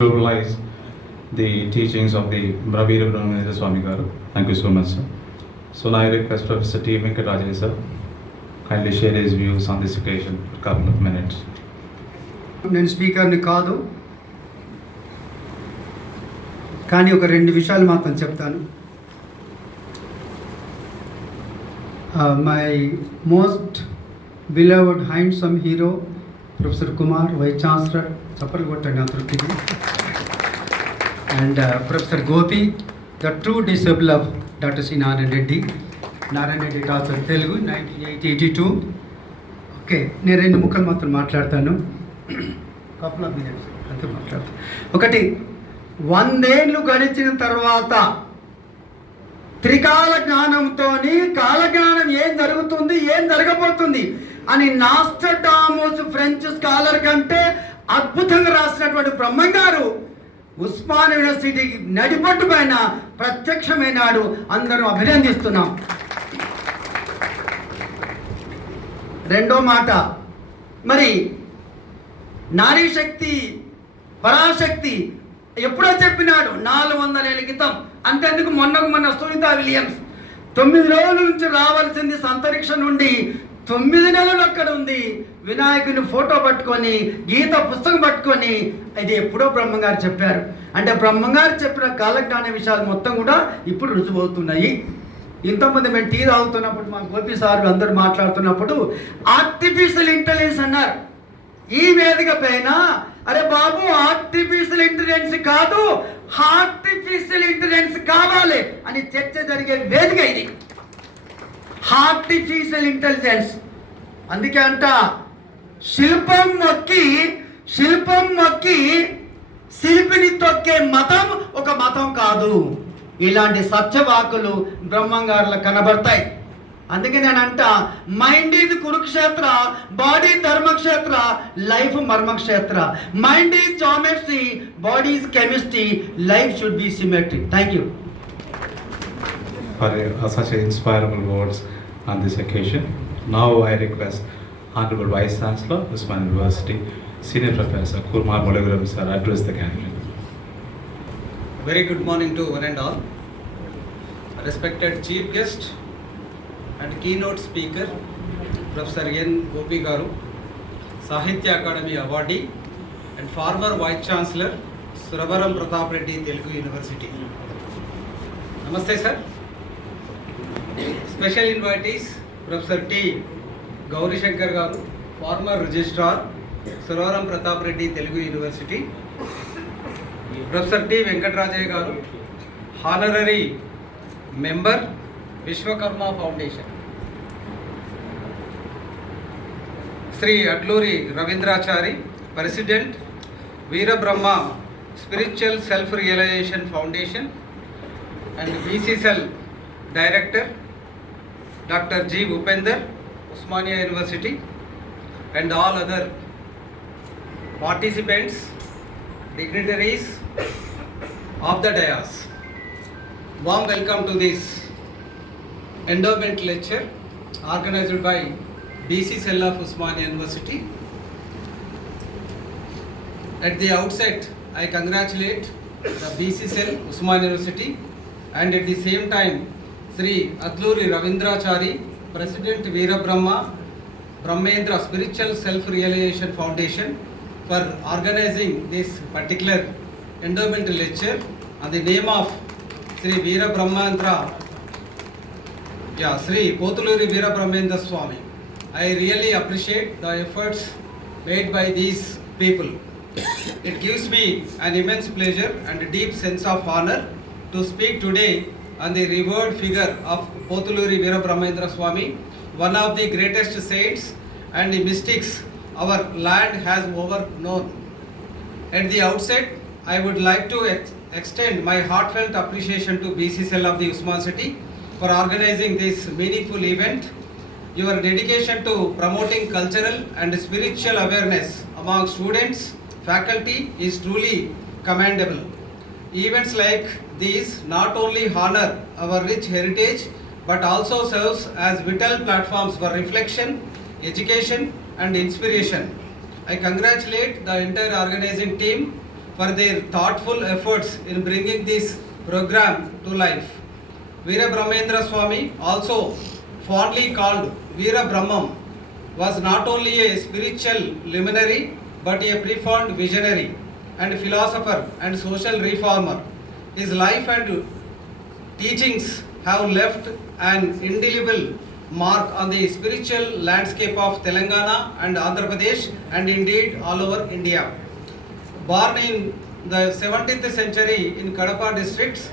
Globalize the teachings of the Bravira Brahmananda Swami Garu. Thank you so much, sir. So now I request Professor T. Venkatarajan, sir, kindly share his views on this occasion for a couple of minutes. నేను స్పీకర్ని కాదు, కానీ ఒక రెండు విషయాలు మాత్రం చెప్తాను. My most beloved handsome hero professor Kumar, vice chancellor, చప్పట్లు కొట్టండి అందరికి, and professor Gopi, the true disciple of doctor C Narayana Reddy. Narayana Reddy doctor Telugu 1982. Okay, నేను రెండు ముక్కలు మాత్రం మాట్లాడతాను, కపుల్ ఆఫ్ మినిట్స్ అంతే మాట్లాడతాను. ఒకటి, 100 ఏళ్ళు గడిచిన తర్వాత త్రికాల జ్ఞానంతో కాలజ్ఞానం ఏం జరుగుతుంది, ఏం జరగబోతుంది అని నాస్ట్రడామస్ ఫ్రెంచ్ స్కాలర్ కంటే అద్భుతంగా రాసినటువంటి బ్రహ్మం గారు ఉస్మాన్ యూనివర్సిటీ నడిపట్టు పైన ప్రత్యక్షమైనాడు. అందరూ అభినందిస్తున్నాం. రెండో మాట, మరి నారీ శక్తి పరాశక్తి ఎప్పుడో చెప్పినాడు 400 ఏళ్ళ క్రితం. అంతేందుకు మొన్న సునీత విలియమ్స్ 9 రోజుల నుంచి రావాల్సింది అంతరిక్షం నుండి 9 నెలలు అక్కడ ఉంది. వినాయకుని ఫోటో పట్టుకొని, గీత పుస్తకం పట్టుకొని, ఇది ఎప్పుడో బ్రహ్మంగారు చెప్పారు. అంటే బ్రహ్మంగారు చెప్పిన కాలజ్ఞాన విషయాలు మొత్తం కూడా ఇప్పుడు రుజువవుతున్నాయి. ఇంతకుముందు మేము టీ తాగుతున్నప్పుడు మా గోపి సార్ అందరూ మాట్లాడుతున్నప్పుడు ఆర్టిఫిషియల్ ఇంటెలిజెన్స్ అన్నారు. ఈ వేదిక పైన అరే బాబు ఆర్టిఫిషియల్ ఇంటెలిజెన్స్ కాదు, ఆర్టిఫిషియల్ ఇంటెలిజెన్స్ కావాలి అని చర్చ జరిగే వేదిక ఇది. ఆర్టిఫిషియల్ ఇంటెలిజెన్స్ అందుకే అంట, శిల్పం మొక్కి శిల్పిని తొక్కే మతం ఒక మతం కాదు. ఇలాంటి సత్యవాకులు బ్రహ్మంగారులకు కనబడతాయి. అందుకే నేనంట, mind is Kurukshetra, body Dharmakshetra, life Marmakshetra. Mind is geometry, body is chemistry, life should be symmetry. Thank you For such inspirable words on this occasion. Now I request Honorable Vice Chancellor, Usman University, Senior Professor Kumar Mulagaram sir, address the gathering. Very good morning to one and all. Respected Chief Guest and Keynote Speaker, Professor N. Gopi Garu, Sahitya Academy Awardee and former Vice Chancellor, Suravaram Pratap Reddy Telugu University. Namaste sir. Special invitees, Professor T. Gauri Shankar Garu, former Registrar, Suravaram Pratap Reddy Telugu University. Professor T. Venkatarajan Garu, Honorary Member, Vishwakarma Foundation. Sri Atluri Ravindrachari, President, Veera Brahma Spiritual Self-Realization Foundation and BCSL Director, Dr. G. Upender, Osmania University, and all other participants, dignitaries of the dais. Warm welcome to this endowment lecture organized by BC Cell of Osmania University. At the outset, I congratulate the BC Cell Osmania University and at the same time Sri Atluri Ravindrachari, President Veera Brahmendra Spiritual Self-Realization Foundation for organizing this particular endowment lecture on the name of Sri Veera Brahmendra, Sri Potuluri Veera Brahmendra Swami. I really appreciate the efforts made by these people. It gives me an immense pleasure and a deep sense of honor to speak today on the revered figure of Potuluri Veera Brahmendra Swami, one of the greatest saints and the mystics our land has ever known. At the outset, I would like to extend my heartfelt appreciation to BC Cell of the Usman City for organizing this meaningful event. Your dedication to promoting cultural and spiritual awareness among students, faculty is truly commendable. Events like these not only honor our rich heritage but also serves as vital platforms for reflection, education and inspiration. I congratulate the entire organizing team for their thoughtful efforts in bringing this program to life. Veera Brahmendra Swami, also fondly called Veera Brahmam, was not only a spiritual luminary but a profound visionary and philosopher and social reformer. His life and teachings have left an indelible mark on the spiritual landscape of Telangana and Andhra Pradesh and indeed all over India. Born in the 17th century in Kadapa districts,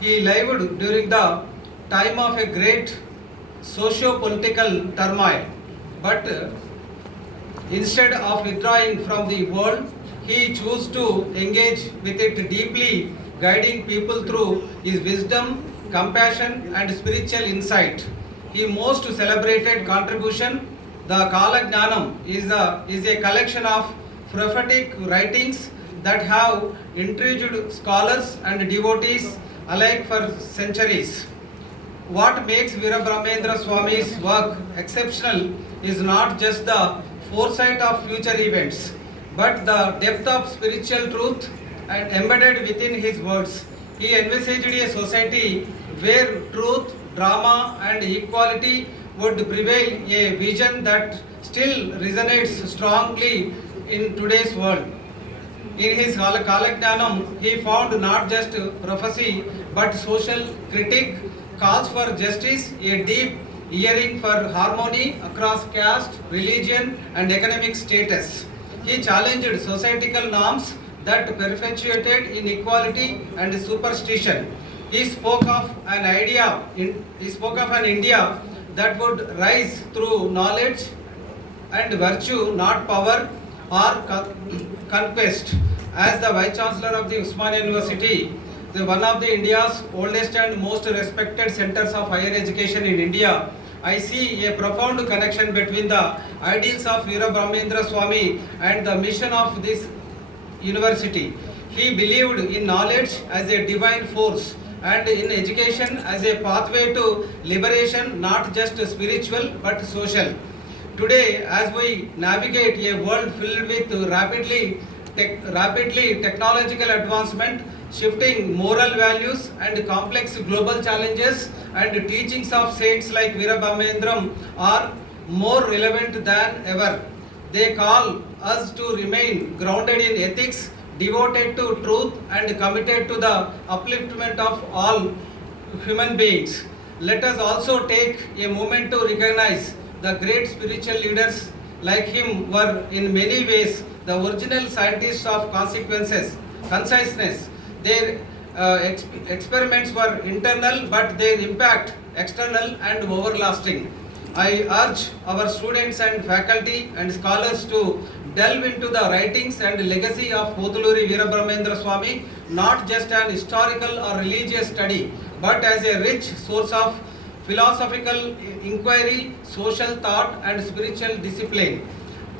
he lived during the time of a great socio-political turmoil. But instead of withdrawing from the world, he chose to engage with it deeply, guiding people through his wisdom, compassion, and spiritual insight. His most celebrated contribution, the Kala Jnanam, is a collection of prophetic writings that have intrigued scholars and devotees alike for centuries. What makes Veera Brahmendra Swami's work exceptional is not just the foresight of future events, but the depth of spiritual truth and embedded within his words. He envisaged a society where truth, drama, and equality would prevail, a vision that still resonates strongly in today's world. In his Kalajnanam, he found not just prophecy but social critique, calls for justice, a deep yearning for harmony across caste, religion, and economic status. He challenged societal norms that perpetuated inequality and superstition. He spoke of an India that would rise through knowledge and virtue, not power or conquest. As the Vice Chancellor of the Usmania University, one of the India's oldest and most respected centers of higher education in India, I see a profound connection between the ideals of Veera Brahmendra Swami and the mission of this university. He believed in knowledge as a divine force and in education as a pathway to liberation, not just spiritual but social. Today, as we navigate a world filled with rapidly technological advancement, shifting moral values and complex global challenges, and teachings of saints like Veera Brahmendram are more relevant than ever. They call us to remain grounded in ethics, devoted to truth, and committed to the upliftment of all human beings. Let us also take a moment to recognize the great spiritual leaders like him were in many ways the original scientists of conciseness. Their experiments were internal, but their impact external and everlasting. I urge our students and faculty and scholars to delve into the writings and legacy of Potuluri Veera Brahmendra Swami, not just an historical or religious study, but as a rich source of philosophical inquiry, social thought, and spiritual discipline.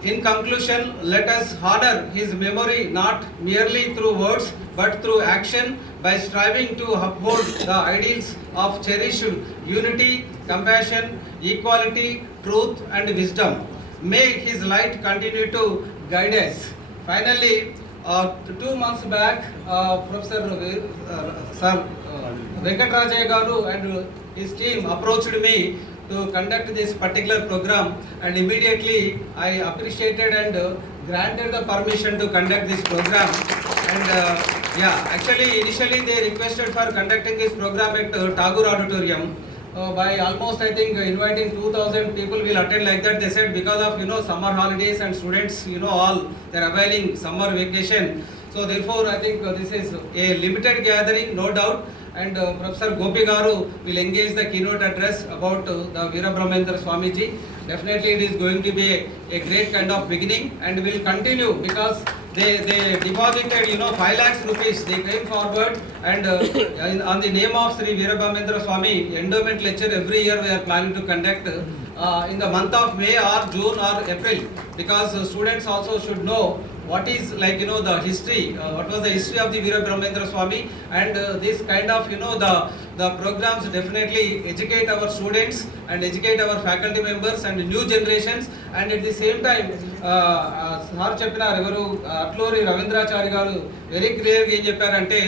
In conclusion, let us honor his memory not merely through words but through action by striving to uphold the ideals of cherished unity, compassion, equality, truth, and wisdom. May his light continue to guide us. Finally, 2 months back, Professor Venkatrajaya Garu and his team approached me to conduct this particular program, and immediately I appreciated and granted the permission to conduct this program. And actually initially they requested for conducting this program at Tagore Auditorium. By almost I think inviting 2,000 people will attend like that. They said because of summer holidays and students all they're availing summer vacation. So therefore I think this is a limited gathering, no doubt. And Professor Gopi Garu will engage the keynote address about the Veera Brahmendra Swamiji. Definitely it is going to be a great kind of beginning and will continue because they deposited 5 lakhs rupees. They came forward and on the name of Sri Veera Brahmendra Swami endowment lecture every year we are planning to conduct in the month of May or June or April, because students also should know what is like the history, what was the history of the Veera Brahmendra Swami, and this kind of the programs definitely educate our students and educate our faculty members and new generations, and at the same time sir చెప్పినారు ఎవరు అట్లూరి రవీంద్రాచారి గారు వెరీ క్లియర్గా ఏం చెప్పారంటే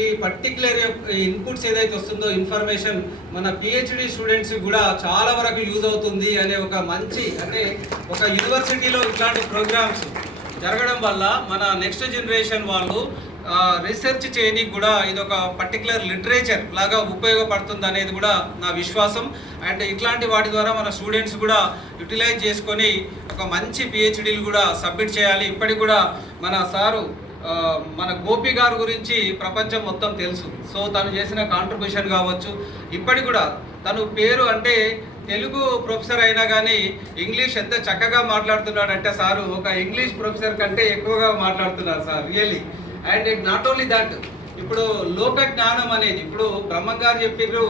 ఈ particular inputs ఏదైతే వస్తుందో ఇన్ఫర్మేషన్ మన పిహెచ్డి స్టూడెంట్స్ కూడా చాలా వరకు యూజ్ అవుతుంది అనే ఒక మంచి, అంటే ఒక యూనివర్సిటీలో ఇట్లాంటి ప్రోగ్రామ్స్ జరగడం వల్ల మన నెక్స్ట్ జనరేషన్ వాళ్ళు రీసెర్చ్ చేయడానికి కూడా ఇది ఒక పర్టికులర్ లిటరేచర్ లాగా ఉపయోగపడుతుంది అనేది కూడా నా విశ్వాసం. అండ్ ఇట్లాంటి వాటి ద్వారా మన స్టూడెంట్స్ కూడా యూటిలైజ్ చేసుకొని ఒక మంచి పిహెచ్డీలు కూడా సబ్మిట్ చేయాలి. ఇప్పటికి కూడా మన సారు మన గోపి గారి గురించి ప్రపంచం మొత్తం తెలుసు. సో తను చేసిన కాంట్రిబ్యూషన్ కావచ్చు, ఇప్పటికి కూడా తను పేరు అంటే తెలుగు ప్రొఫెసర్ అయినా కానీ ఇంగ్లీష్ ఎంత చక్కగా మాట్లాడుతున్నాడు అంటే సారు ఒక ఇంగ్లీష్ ప్రొఫెసర్ కంటే ఎక్కువగా మాట్లాడుతున్నారు sir really. And not only that, ఇప్పుడు లోక జ్ఞానం అనేది ఇప్పుడు బ్రహ్మ గారు చెప్పిర్రు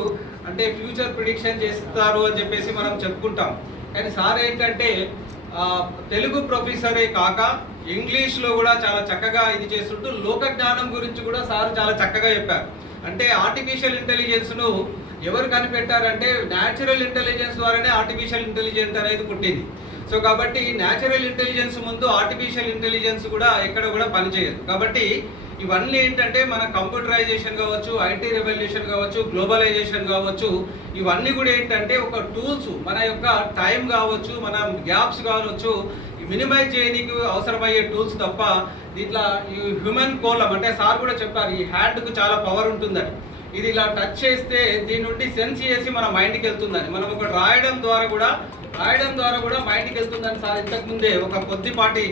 అంటే ఫ్యూచర్ ప్రిడిక్షన్ చేస్తారు అని చెప్పేసి మనం చెప్పుకుంటాం. కానీ సార్ ఏంటంటే తెలుగు ప్రొఫెసరే కాక ఇంగ్లీష్లో కూడా చాలా చక్కగా ఇది చేస్తుంటూ లోక జ్ఞానం గురించి కూడా సార్ చాలా చక్కగా చెప్పారు. అంటే ఆర్టిఫిషియల్ ఇంటెలిజెన్స్ను ఎవరు కనిపెట్టారంటే న్యాచురల్ ఇంటెలిజెన్స్ ద్వారానే ఆర్టిఫిషియల్ ఇంటెలిజెన్స్ అనేది పుట్టింది. సో కాబట్టి న్యాచురల్ ఇంటెలిజెన్స్ ముందు ఆర్టిఫిషియల్ ఇంటెలిజెన్స్ కూడా ఎక్కడ కూడా పనిచేయదు. కాబట్టి ఇవన్నీ ఏంటంటే మన కంప్యూటరైజేషన్ కావచ్చు, ఐటీ రెవల్యూషన్ కావచ్చు, గ్లోబలైజేషన్ కావచ్చు, ఇవన్నీ కూడా ఏంటంటే ఒక టూల్స్ మన యొక్క టైం కావచ్చు, మన గ్యాప్స్ కావచ్చు మినిమైజ్ చేయడానికి అవసరమయ్యే టూల్స్ తప్ప దీంట్లో ఈ హ్యూమన్ కోలం అంటే సార్ కూడా చెప్పారు ఈ హ్యాండ్కు చాలా పవర్ ఉంటుందని. ఇది ఇలా టచ్ చేస్తే దీని నుండి సెన్స్ చేసి మన మైండ్కి వెళ్తుందని, మనం ఒకటి రాయడం ద్వారా కూడా మైండ్కి వెళ్తుందని సార్ ఇంతకుముందే ఒక కొద్దిపాటి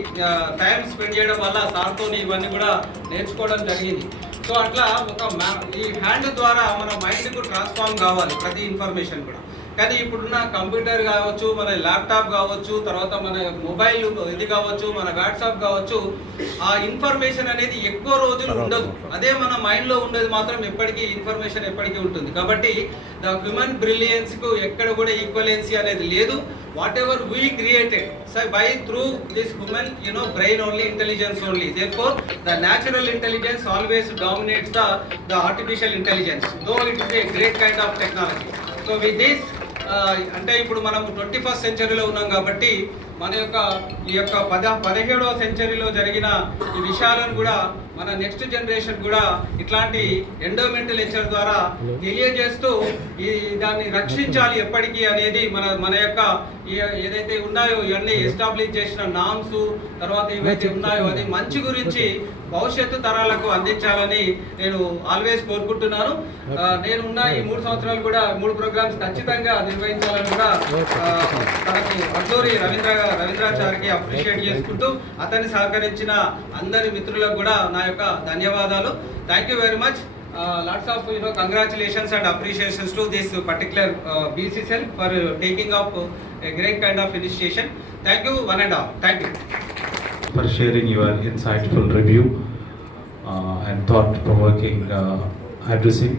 టైం స్పెండ్ చేయడం వల్ల సార్తో ఇవన్నీ కూడా నేర్చుకోవడం జరిగింది. సో అట్లా ఈ హ్యాండ్ ద్వారా మన మైండ్కు ట్రాన్స్ఫార్మ్ కావాలి ప్రతి ఇన్ఫర్మేషన్ కూడా. కానీ ఇప్పుడున్న కంప్యూటర్ కావచ్చు, మన ల్యాప్టాప్ కావచ్చు, తర్వాత మన మొబైల్ ఇది కావచ్చు, మన వాట్సాప్ కావచ్చు, ఆ ఇన్ఫర్మేషన్ అనేది ఎక్కువ రోజులు ఉండదు. అదే మన మైండ్లో ఉండేది మాత్రం ఎప్పటికీ ఇన్ఫర్మేషన్ ఎప్పటికీ ఉంటుంది. కాబట్టి ద హ్యూమన్ బ్రిలియన్స్కు ఎక్కడ కూడా ఈక్వలెన్సీ అనేది లేదు. What ever we created by through this human brain only, intelligence only. therefore the natural intelligence always dominates the artificial intelligence, though it is a great kind of technology. So with this అంటే ఇప్పుడు మనం 21st సెంచరీలో ఉన్నాం కాబట్టి మన యొక్క ఈ యొక్క 17వ సెంచరీలో జరిగిన ఈ విషయాలను కూడా మన నెక్స్ట్ జనరేషన్ కూడా ఇట్లాంటి ఎండోమెంట్ లెక్చర్ ద్వారా తెలియజేస్తూ దాన్ని రక్షించాలి ఎప్పటికీ అనేది మన యొక్క ఏదైతే ఉన్నాయో ఇవన్నీ ఎస్టాబ్లిష్ చేసిన నామ్స్ తర్వాత ఏవైతే ఉన్నాయో అది మంచి గురించి భవిష్యత్తు తరాలకు అందించాలని నేను ఆల్వేస్ కోరుకుంటున్నాను. నేనున్న ఈ 3 సంవత్సరాలు కూడా 3 ప్రోగ్రామ్స్ ఖచ్చితంగా నిర్వహించాలని కూడా తనకు అట్లూరి రవీంద్రాచారికి అప్రిషియేట్ చేసుకుంటూ అతన్ని సహకరించిన అందరి మిత్రులకు కూడా నా యొక్క ధన్యవాదాలు. Thank you very much. Lots of congratulations and appreciations to this particular BCCL for taking up a great kind of initiation. Thank you one and all. Thank you for sharing your insightful review and thought-provoking addressing.